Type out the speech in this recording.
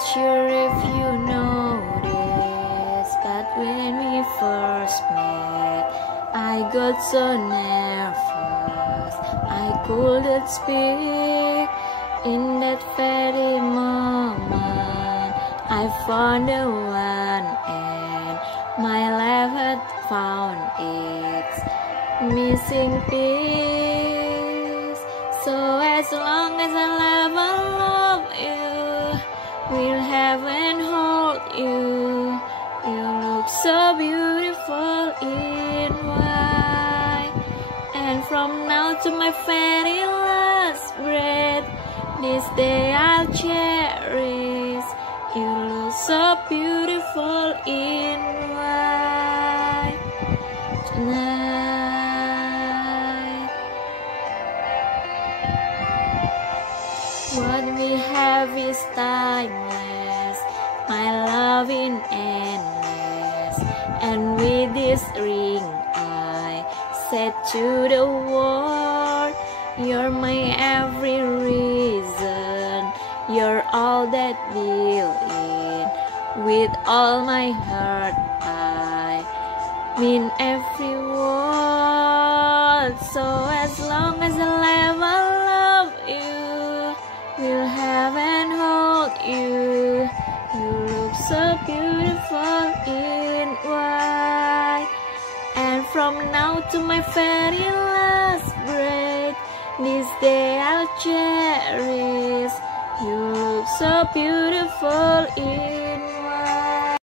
not sure if you know this, but when we first met, I got so nervous I couldn't speak. In that very moment, I found the one, and my life had found its missing piece. So as long as I love and love you, will have and hold you. You look so beautiful in white, and from now to my very last breath, this day I'll cherish. You look so beautiful in white tonight. What we have is timeless, my love is endless, and with this ring I said to the world, you're my every reason, you're all that believe. With all my heart I mean every word. So as long as I love you, will have and hold you. You look so beautiful in white, and from now to my very last breath, this day I'll cherish. You look so beautiful in